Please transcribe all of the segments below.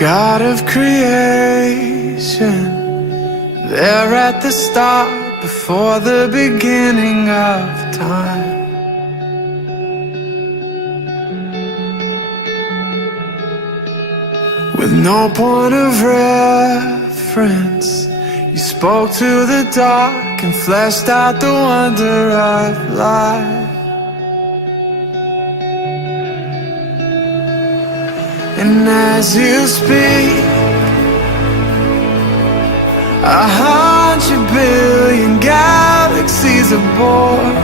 God of creation, there at the start, before the beginning of time. With no point of reference, you spoke to the dark and fleshed out the wonder of life. And as you speak, 100 billion galaxies are born.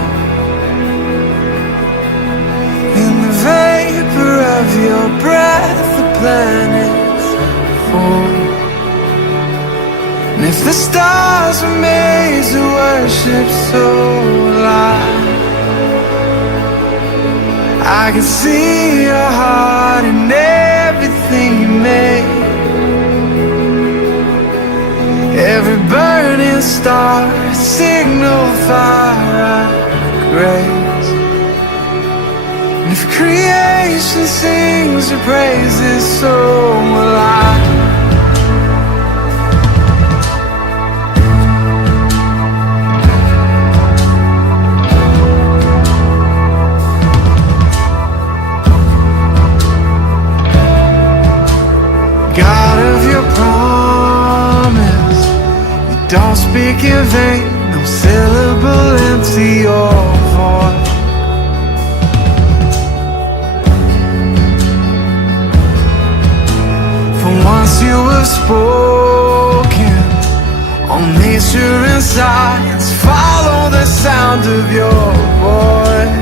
In the vapor of your breath, the planets form. And if the stars were made to worship so alive, I can see your heart in everything you made. Every burning star, a signal fire of grace. And if creation sings your praises, so will I. God of your promise, you don't speak in vain, no syllable empty your voice. For once you have spoken, all nature and science follow the sound of your voice.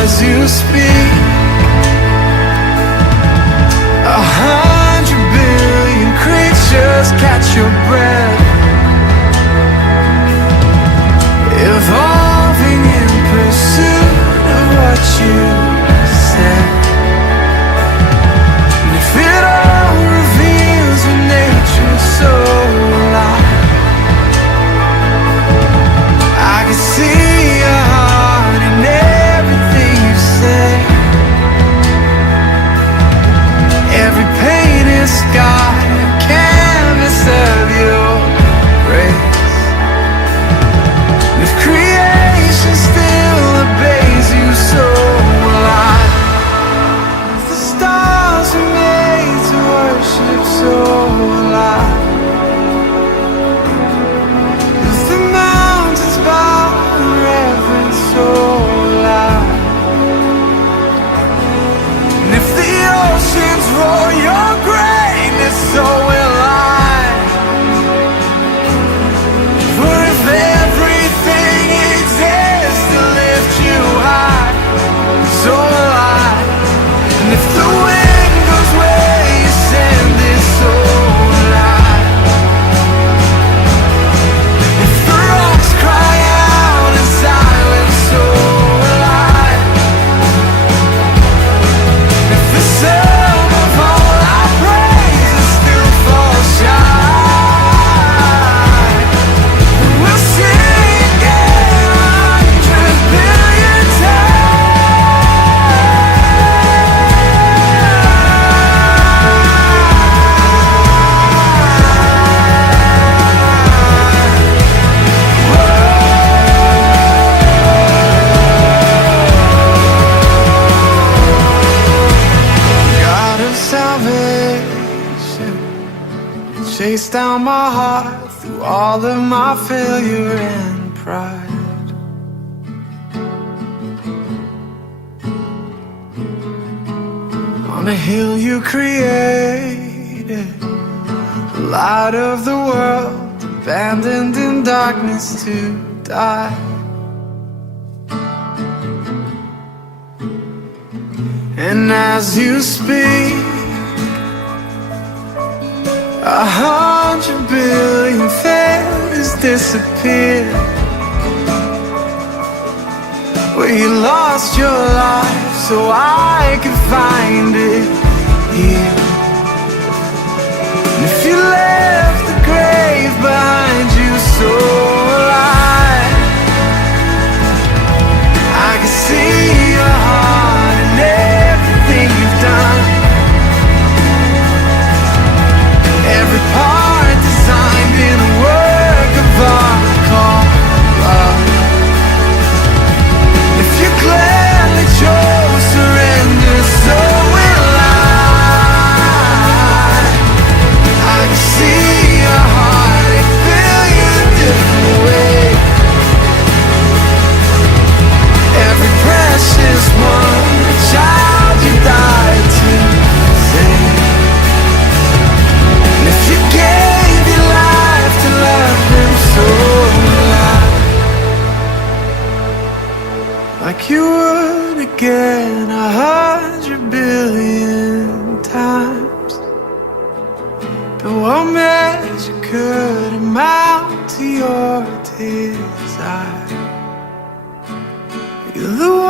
As you speak, 100 billion creatures catch your breath, evolving in pursuit of what you said. And if it all reveals what nature's so alive, I can see your heart in everything you say. Every painted sky, a canvas of your grace. And if creation still obeys you, so will I. If the stars are made to worship, so will I. If the mountains bow in reverence, so will I. And if the oceans roar your greatness, so will I. For if everything exists to lift you high, so will I. And if the wind goes where you send it, so will I. If the rocks cry out in silence, so will I. If the sum of all our praises still falls short, we'll sing again 100 billion God of salvation, chase down my heart through all of my failure and pride. On a hill you created, the light of the world, abandoned in darkness to die. And as you speak, 100 billion failures disappear. Where you lost your life so I could find it here. And if you left the grave behind you, so will I. I can see your heart than 100 billion times. But what measure could amount to your desire? You're the